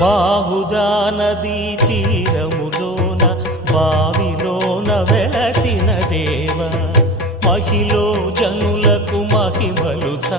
బాహుదా నదీ తీరములోన బావిలోన వెలసిన దేవ మహిలో